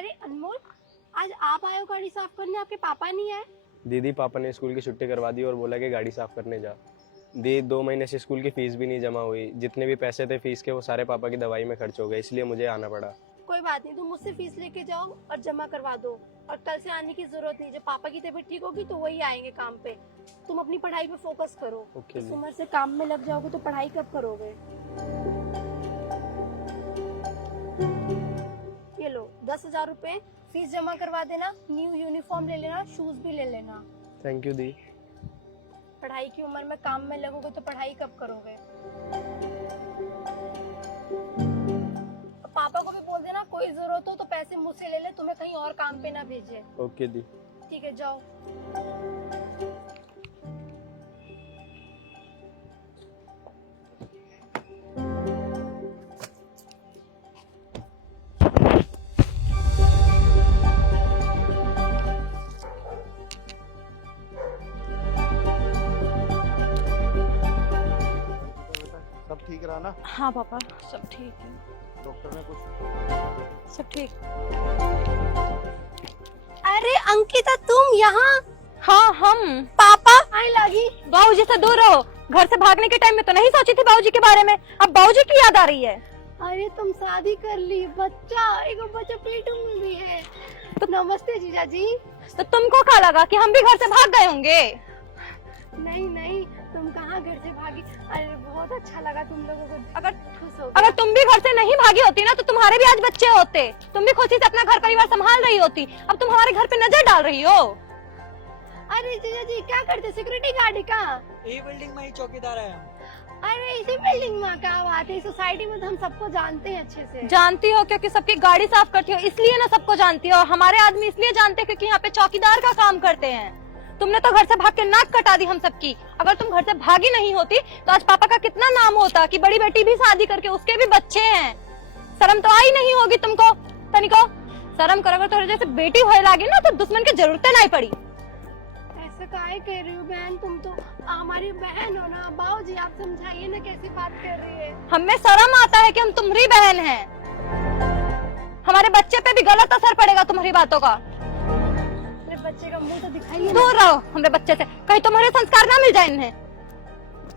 अरे अनमोल, आज आप आए हो गाड़ी साफ करने, आपके पापा नहीं आए? दीदी पापा ने स्कूल की छुट्टी करवा दी और बोला कि गाड़ी साफ करने जा। दी 2 महीने से स्कूल की फीस भी नहीं जमा हुई। जितने भी पैसे थे फीस के वो सारे पापा की दवाई में खर्च हो गए, इसलिए मुझे आना पड़ा। कोई बात नहीं, तुम मुझसे फीस लेके जाओ और जमा करवा दो। और कल से आने की जरूरत नहीं, जब पापा की तबीयत ठीक होगी तो वही आएंगे काम पे। तुम अपनी पढ़ाई पे फोकस करो। ओके इस जी। उम्र से काम में लग जाओगे तो पढ़ाई कब करोगे? ये लो 10,000 रुपए, फीस जमा करवा देना, न्यू यूनिफॉर्म ले लेना, शूज भी ले लेना। थैंक यू दी। पढ़ाई की उम्र में काम में लगोगे तो पढ़ाई कब करोगे? पापा को भी बोल देना कोई जरूरत हो तो पैसे मुझसे ले ले, तुम्हें कहीं और काम पे ना भेजे। ओके दी। ठीक है, जाओ। सब ठीक रहा ना? हाँ पापा, सब ठीक है। डॉक्टर ने कुछ? सब ठीक। अरे अंकिता, तुम यहाँ? हाँ हम। पापा आने लगी। बाबूजी से दूर रहो। घर से भागने के टाइम में तो नहीं सोची थी बाबूजी के बारे में, अब बाबूजी की याद आ रही है। अरे तुम शादी कर ली, एक बच्चा पेट में भी है। तो नमस्ते जीजा जी। तो तुमको क्या लगा कि हम भी घर से भाग गए होंगे? नहीं नहीं, तुम कहाँ घर से भागी। अरे बहुत अच्छा लगा तुम लोगों को, अगर खुश हो। अगर तुम भी घर से नहीं भागी होती ना तो तुम्हारे भी आज बच्चे होते, तुम भी खुशी से अपना घर परिवार संभाल रही होती। अब तुम हमारे घर पे नजर डाल रही हो। अरे जीजा जी क्या करते, सिक्योरिटी गार्ड का? यही बिल्डिंग में ही चौकीदार है हम। अरे इसी बिल्डिंग में क्या बात है, सोसाइटी में तो हम सबको जानते हैं अच्छे से। जानती हो क्योंकि सबकी गाड़ी साफ करती हो, इसलिए ना सबको जानती हो। हमारे आदमी इसलिए जानते हैं क्योंकि यहाँ पे चौकीदार का काम करते हैं। तुमने तो घर से भाग के नाक कटा दी हम सबकी। अगर तुम घर से भागी नहीं होती तो आज पापा का कितना नाम होता कि बड़ी बेटी भी शादी करके उसके भी बच्चे हैं। शर्म तो आई नहीं होगी तुमको? तनिको शर्म करो। अगर तुम्हारे जैसे बेटी होए लगी ना तो दुश्मन की जरूरत नहीं पड़ी। ऐसे काहे कह रही हो बहन, तुम तो हमारी बहन हो ना। बाबूजी आप समझाइए ना, कैसी बात कर रही है। हमें शर्म आता है कि हम तुम्हारी बहन हैं। हमारे बच्चे पे भी गलत असर पड़ेगा तुम्हारी बातों का। बच्चे का मुंह तो दिखाइए। दूर रहो हमारे बच्चे से, कहीं तुम्हारे संस्कार ना मिल जाए इन्हें।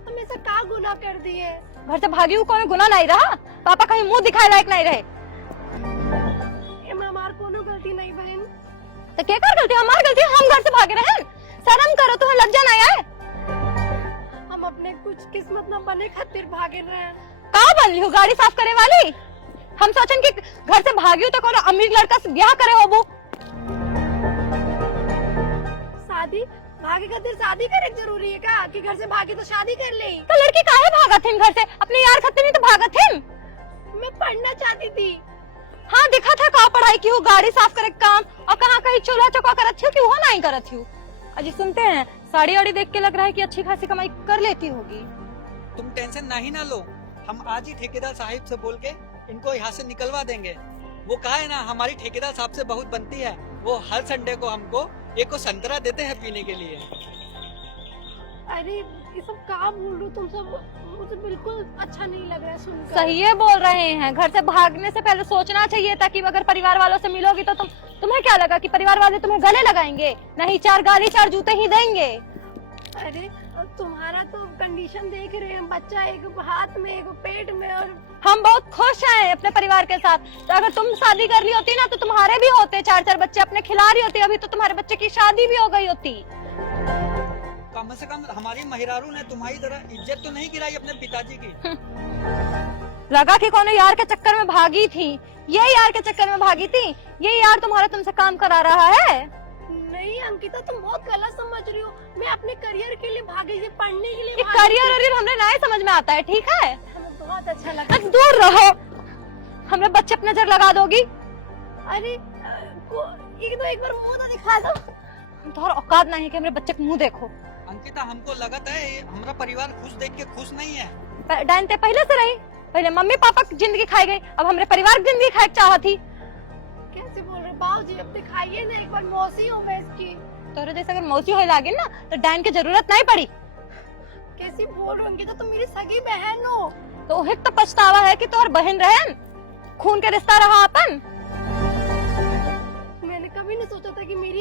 तुम ऐसा क्या गुनाह कर दिए? घर से भागी हुई कोई गुनाह नहीं रहा। पापा कहीं मुंह दिखाए लायक नहीं रहे। हमारी कोनो गलती नहीं बहन। तो क्या कर गलती? हमारी गलती, हम घर से भागे रहे। शर्म करो, तुम्हें लज्जा नहीं आए? हम अपने कुछ किस्मत न बने खातिर भागे रहे। कहाँ बन ली हो गाड़ी साफ करे वाली? हम सोचन कि घर से भागी हो तो कोनो अमीर लड़का से ब्याह करे हो। वो शादी भागे खातिर शादी करे जरूरी है क्या कि घर से भागे तो शादी कर ले? तो लड़की काहे भागा थी घर से? अपने यार खत्म ही तो भागा थी। मैं पढ़ना चाहती थी। हाँ देखा था कहाँ पढ़ाई की हो, गाड़ी साफ करे काम, और कहाँ कहीं चूल्हा चौका करत थी कि वो नहीं करत थी। अजी सुनते हैं, साड़ी वाड़ी देख के लग रहा है कि अच्छी खासी कमाई कर लेती होगी। तुम टेंशन नहीं ना लो, हम आज ही ठेकेदार साहिब से बोल के इनको यहाँ से निकलवा देंगे। वो कहा है ना, हमारी ठेकेदार साहब से बहुत बनती है। वो हर संडे को हमको एक को संतरा देते हैं पीने के लिए। अरे ये सब क्या बोल रहे हो तुम सब, मुझे बिल्कुल अच्छा नहीं लग रहा है सुनकर। सही है बोल रहे हैं, घर से भागने से पहले सोचना चाहिए था कि अगर परिवार वालों से मिलोगी तो तुम्हें क्या लगा कि परिवार वाले तुम्हें गले लगाएंगे? नहीं, 4 गाली 4 जूते ही देंगे। अरे तुम्हारा तो कंडीशन देख रहे हैं, बच्चा एक हाथ में एक पेट में, और हम बहुत खुश हैं अपने परिवार के साथ। तो अगर तुम शादी कर ली होती ना तो तुम्हारे भी होते 4-4 बच्चे अपने खिला रही होती। अभी तो तुम्हारे बच्चे की शादी भी हो गई होती। कम से कम हमारी महिरारू ने तुम्हारी तरह इज्जत तो नहीं गिराई अपने पिताजी की। लगा कि कोनो यार के चक्कर में भागी थी। ये यार के चक्कर में भागी थी? ये यार तुम्हारा तुमसे काम करा रहा है? नहीं अंकिता, तुम बहुत गलत समझ रही हो। मैं अपने करियर के लिए भागी थी, पढ़ने के लिए ये भागी करियर थी। और हमने नहीं समझ में आता है, ठीक है? हमें बहुत अच्छा लगा। अब दूर रहो, हमने बच्चे पे नजर लगा दोगी। अरे एक बार मुंह तो दिखा दो। तुम्हारा औकात नहीं है कि मेरे बच्चे का मुंह देखो। अंकिता हमको लगता है हमारा परिवार खुश देख के खुश नहीं है। डांटे पहले से रही, पहले मम्मी पापा की जिंदगी खाई गई, अब हमरे परिवार की जिंदगी खाई चाहती। कैसे बोल रहे बाबूजी, अब दिखाइए ना, एक बार मौसी हो मैं इसकी। तोरे जैसे अगर मौसी होए लागे ना तो डाइन की जरूरत नहीं पड़ी। कैसी बोल रही हो अंकिता, तुम मेरी सगी बहन हो। तो एक तो पछतावा है कि तोर बहन रहन, खून के रिश्ता रहा अपन।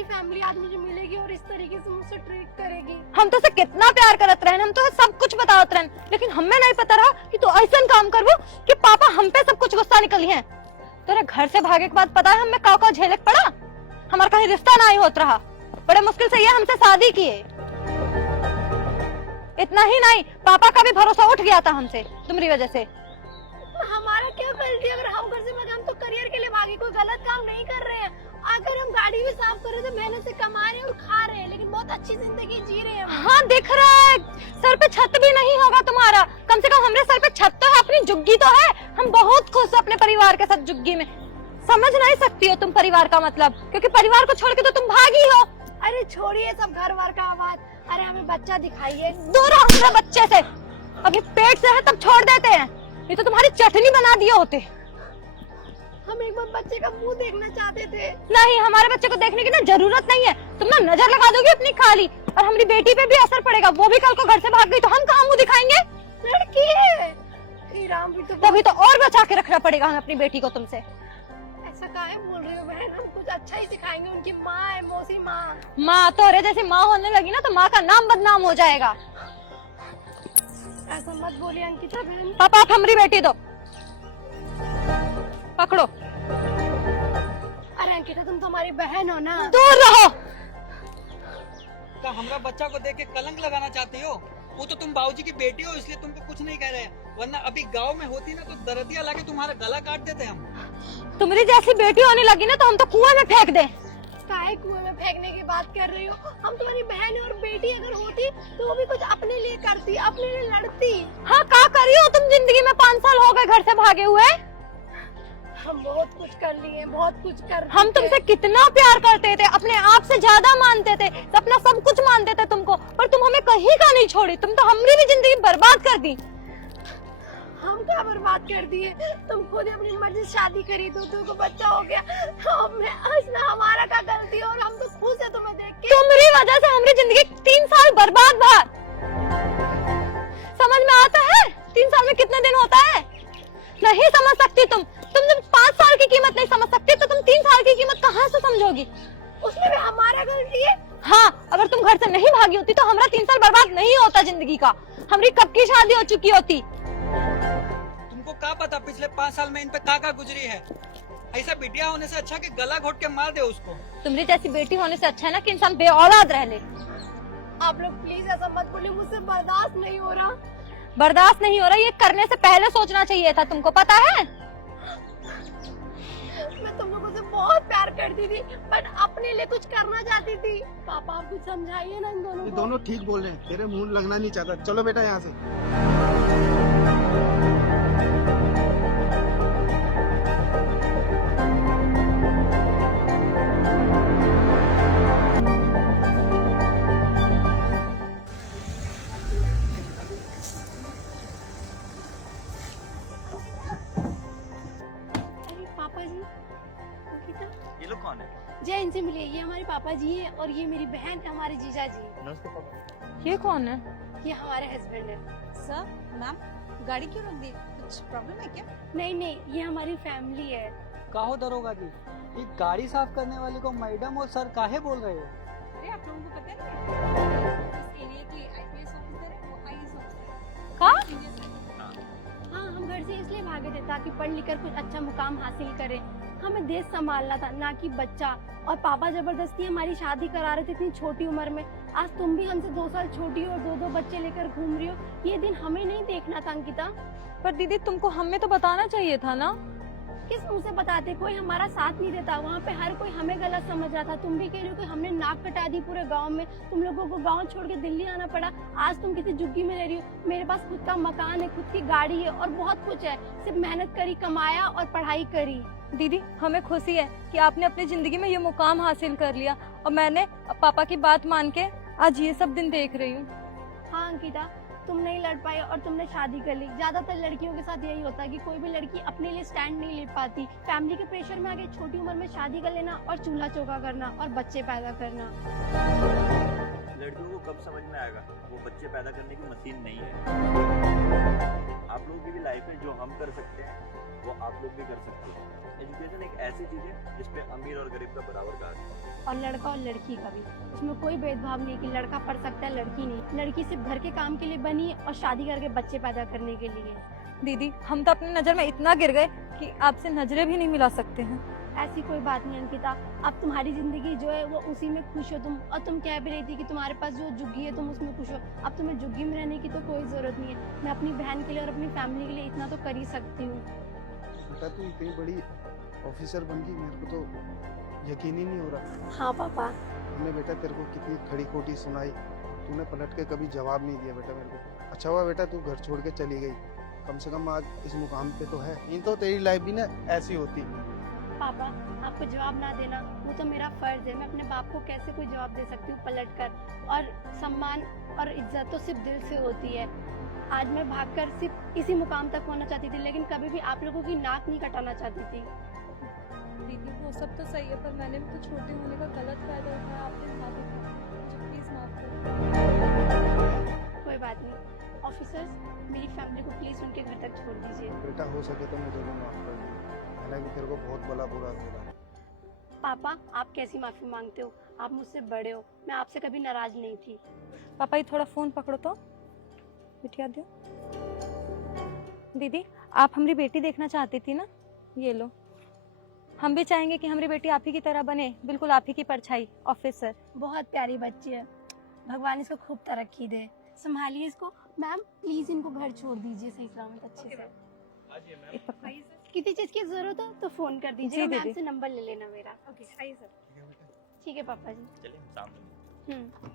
मेरी फैमिली आज मुझे मिलेगी और इस तरीके से मुझसे ट्रीट करेगी। हम तो से कितना प्यार करत रहन, हम तो सब कुछ बतावत रहन, लेकिन हमें नहीं पता रहा कि तू ऐसा काम करबो कि पापा हम पे सब कुछ गुस्सा निकली है। तेरे घर से भागे के बाद पता है हमें का झेलक पड़ा, हमारा कहीं रिश्ता नहीं होत रहा, बड़े मुश्किल से ये हमसे शादी किए। इतना ही नहीं, पापा का भी भरोसा उठ गया था हमसे तुम्हारी वजह से। हमारा क्या गलती? अगर हम घर से भागे, हम तो करियर के लिए भागे, कोई गलत काम नहीं कर रहे हैं। अगर हम गाड़ी भी साफ कर रहे थे, मेहनत से कमा रहे हैं और खा रहे हैं, लेकिन बहुत अच्छी जिंदगी जी रहे हैं हम। हाँ दिख रहा है, सर पे छत भी नहीं होगा तुम्हारा, कम से कम हमारे सर पे छत तो है, अपनी जुग्गी तो है। हम बहुत खुश अपने परिवार के साथ जुग्गी में। समझ नहीं सकती हो तुम परिवार का मतलब, क्योंकि परिवार को छोड़ के तो तुम भागी हो। अरे छोड़िए सब घर वार का आवाज, अरे हमें बच्चा दिखाइए। दूर रहो हमारे बच्चे से, अभी पेट से है तब छोड़ देते हैं, ये तो तुम्हारी चटनी बना दिए होते। हम एक बार बच्चे का मुंह देखना चाहते थे। नहीं, हमारे बच्चे को देखने की ना जरूरत नहीं है, तुम ना नजर लगा दोगे अपनी खाली, और हमारी बेटी पे भी असर पड़ेगा। वो भी कल को घर से भाग गई तो हम कहाँ मुंह दिखाएंगे? लड़की है, हे राम, भी तो तभी तो और बचा के रखना पड़ेगा हमें अपनी बेटी को तुमसे। ऐसा काहे बोल रही हो बहन? हम कुछ अच्छा ही सिखाएंगे, उनकी माँ है, मौसी माँ। माँ तो अरे जैसे माँ होने लगी ना तो माँ का नाम बदनाम हो जाएगा। ऐसा मत बोलिए अंकिता बहन। पापा आप हमारी बेटी दो, पकड़ो। अरे अंकिता तुम तो हमारी बहन हो ना। दूर रहो। क्या हमारा बच्चा को देख के कलंक लगाना चाहती हो? वो तो तुम बाबूजी की बेटी हो इसलिए तुमको कुछ नहीं कह रहे हैं, वरना अभी गांव में होती ना तो दरदिया लाके तुम्हारा गला काट देते हम। तुम्हारी जैसी बेटी होने लगी ना तो हम तो कुएं में फेंक दें। काहे कुएं में फेंकने की बात कर रही हो? हम तुम्हारी बहन और बेटी अगर होती तो वो भी कुछ अपने लिए करती, अपने लिए लड़ती। हाँ क्या करी हो तुम जिंदगी में? 5 साल हो गए घर से भागे हुए। हम बहुत कुछ कर लिए, बहुत कुछ कर। हम तुमसे कितना प्यार करते थे, अपने आप से ज्यादा मानते थे, अपना सब कुछ मानते थे तुमको, पर तुम हमें कहीं का नहीं छोड़ी। तुम तो हमारी भी जिंदगी बर्बाद कर दी। हम क्या बर्बाद कर दिए? तुम खुद अपनी मर्जी से शादी करी, तो तुमको बच्चा हो गया। हमारा क्या गलती? और हम तो खुश है तुम्हें देख के। तुम्हारी वजह से हमारी जिंदगी 3 साल बर्बाद हुआ। समझ में आता है 3 साल में कितने दिन होता है? नहीं समझ सकती तुम जब 5 साल की कीमत नहीं समझ सकती तो तुम 3 साल की कीमत कहाँ से समझोगी? उसमें भी हमारा गलती है। हाँ, अगर तुम घर से नहीं भागी होती तो हमारा 3 साल बर्बाद नहीं होता जिंदगी का, हमारी कब की शादी हो चुकी होती। तुमको क्या पता पिछले 5 साल में इन पे का गुजरी है? ऐसा बिटिया होने से अच्छा कि गला घोट के मार दे उसको। तुम्हारी जैसी बेटी होने से अच्छा है ना कि इंसान बेऔलाद रह ले। आप लोग प्लीज ऐसा मत बोलिए, मुझसे बर्दाश्त नहीं हो रहा। बर्दाश्त नहीं हो रहा, ये करने से पहले सोचना चाहिए था, तुमको पता है। मैं तुम लोगों से बहुत प्यार करती थी, बट अपने लिए कुछ करना चाहती थी। पापा आप कुछ समझाइए ना इन दोनों ये को। दोनों ठीक बोल रहे हैं, तेरे मुंह लगना नहीं चाहता। चलो बेटा यहाँ से। अरे पापा जी, अंकिता, ये लोग कौन है? जय इनसे मिलिए। ये हमारे पापा जी है और ये मेरी बहन है, हमारे जीजा जी। नमस्ते पापा। ये कौन है? ये हमारे हस्बैंड है। सर, मैम, गाड़ी क्यों रख दी? कुछ प्रॉब्लम है क्या? नहीं नहीं, ये हमारी फैमिली है। कहो दरोगा जी, ये गाड़ी साफ करने वाले को मैडम और सर काहे बोल रहे हो? अरे आप लोगों को पता नहीं, इस एरिया की आईपीएस ऑफिसर है, वो आईएएस ऑफिसर है। का? हाँ, हम घर से इसलिए भागे थे ताकि पढ़ लिख कर कुछ अच्छा मुकाम हासिल करें। हमें देश संभालना था, ना कि बच्चा। और पापा जबरदस्ती हमारी शादी करा रहे थे इतनी छोटी उम्र में। आज तुम भी हमसे 2 साल छोटी हो और 2 बच्चे लेकर घूम रही हो। ये दिन हमें नहीं देखना था अंकिता। पर दीदी तुमको हमें तो बताना चाहिए था ना। किस मुंह से बताते? कोई हमारा साथ नहीं देता। वहाँ पे हर कोई हमें गलत समझ रहा था। तुम भी कह रही हो कि हमने नाक कटा दी पूरे गांव में, तुम लोगों को गांव छोड़ के दिल्ली आना पड़ा। आज तुम किसी झुग्गी में रह रही हो। मेरे पास खुद का मकान है, खुद की गाड़ी है और बहुत कुछ है। सिर्फ मेहनत करी, कमाया और पढ़ाई करी। दीदी हमें खुशी है कि आपने अपनी जिंदगी में ये मुकाम हासिल कर लिया, और मैंने पापा की बात मान के आज ये सब दिन देख रही हूँ। हाँ अंकिता, तुम नहीं लड़ पाई और तुमने शादी कर ली। ज्यादातर लड़कियों के साथ यही होता है कि कोई भी लड़की अपने लिए स्टैंड नहीं ले पाती। फैमिली के प्रेशर में आके छोटी उम्र में शादी कर लेना और चूल्हा चौका करना और बच्चे पैदा करना। लड़कियों को कब समझ में आएगा वो बच्चे पैदा करने की मशीन नहीं है। आप लोगों की भी लाइफ में जो हम कर सकते हैं वो आप आप लोग भी कर सकते हो। एजुकेशन एक ऐसी चीज है जिसपे अमीर और गरीब का बराबर का हक है। और लड़का और लड़की का भी, उसमें कोई भेदभाव नहीं कि लड़का पढ़ सकता है लड़की नहीं। लड़की सिर्फ घर के काम के लिए बनी है और शादी करके बच्चे पैदा करने के लिए। दीदी हम तो अपनी नजर में इतना गिर गए कि आपसे नजरें भी नहीं मिला सकते हैं। ऐसी कोई बात नहीं अंकिता, अब तुम्हारी जिंदगी जो है वो उसी में खुश हो तुम। और तुम कह भी रही थी कि तुम्हारे पास जो झुग्गी है तुम उसमें खुश हो। अब तुम्हें झुग्गी में रहने की तो कोई जरूरत नहीं है। मैं अपनी बहन के लिए और अपनी फैमिली के लिए इतना तो कर ही सकती हूँ। बेटा तू इतनी बड़ी ऑफिसर बन गई, मेरे को तो यकीन ही नहीं हो रहा। हाँ पापा। हमने बेटा तेरे को कितनी खड़ी खोटी सुनाई, तूने पलट के कभी जवाब नहीं दिया बेटा मेरे को। अच्छा हुआ बेटा तू घर छोड़ के चली गई, कम से कम आज इस मुकाम पे तो है, नहीं तो तेरी लाइफ भी ना ऐसी होती। पापा आपको जवाब ना देना वो तो मेरा फर्ज है। मैं अपने बाप को कैसे कोई जवाब दे सकती हूँ पलट कर। और सम्मान और इज्जत तो सिर्फ दिल से होती है। आज मैं भागकर सिर्फ इसी मुकाम तक पहुँचना चाहती थी, लेकिन कभी भी आप लोगों की नाक नहीं कटाना चाहती थी। दीदी वो सब तो सही है, पर मैंने भी तो छोटे होने का गलत फायदा उठाया आपके साथ ही। मुझे प्लीज माफ करो। कोई बात नहीं ऑफिसर्स, मेरी फैमिली को प्लीज उनके घर तक छोड़ दीजिए। बेटा हो सके तो मुझे भी माफ कर दे, मैंने भी तेरे को बहुत बड़ा बुरा बोला। पापा आप कैसी माफी मांगते हो, आप मुझसे बड़े हो। मैं आपसे कभी नाराज नहीं थी। पापा ये थोड़ा फोन पकड़ो तो बिटिया दो। दीदी आप हमारी बेटी देखना चाहती थी ना, ये लो। हम भी चाहेंगे कि हमारी बेटी आप ही की तरह बने, बिल्कुल आप ही की परछाई, ऑफिसर। बहुत प्यारी बच्ची है, भगवान इसको खूब तरक्की दे। संभालिए इसको। मैम प्लीज इनको घर छोड़ दीजिए सही सलामत अच्छे से। ये पकड़ो। किसी चीज की जरूरत हो तो फोन कर जी दीजिए, दीदी। मैम से नंबर ले लेना मेरा। ओके आइए सर। ठीक है पापा जी। चलिए सामने। हम्म।